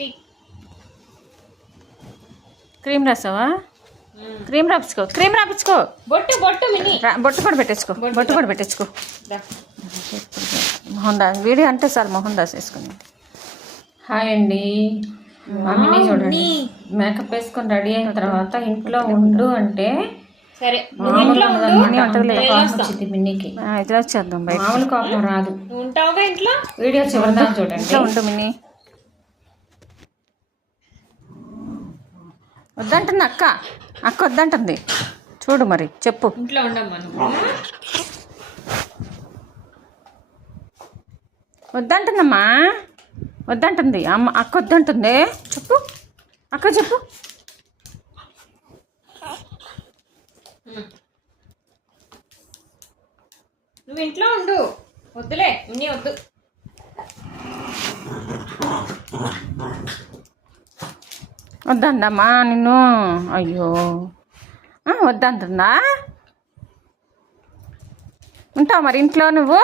Lipstick. Cream రాసావా? Cream రాపించుకో. బొట్టు బొట్టు mini బొట్టు కూడా పెట్టేసుకో. మొహం దా వీడియో అంటే సార్ మొహం దాసేసుకుని. హాయ్ అండి. మమ్మీని చూడండి మేకప్ వేసుకొని రెడీ అయిన తర్వాత ఇంట్లో ఉండు అంటే సరే వచ్చింది మిన్నీకి. ఇట్లా వచ్చేద్దాం బయట. మామూలు కోపం రాదు. ఉంటావుగా ఇంట్లో. వీడియో చివరిదా చూడండి. ఇంట్లో ఉండు మిన్నీ. వద్దంటుంది అక్క వద్దంటుంది. చూడు మరి చెప్పు. ఇంట్లో ఉండమ్మా. వద్దంటుందమ్మా. వద్దంటుంది అమ్మ. అక్క వద్దంటుంది. చెప్పు అక్క చెప్పు. నువ్వు ఇంట్లో ఉండు. వద్దులే ఇన్ని వద్దు. వద్దందమ్మా నిన్ను. అయ్యో వద్దంటుందా? ఉంటావు మరి ఇంట్లో నువ్వు.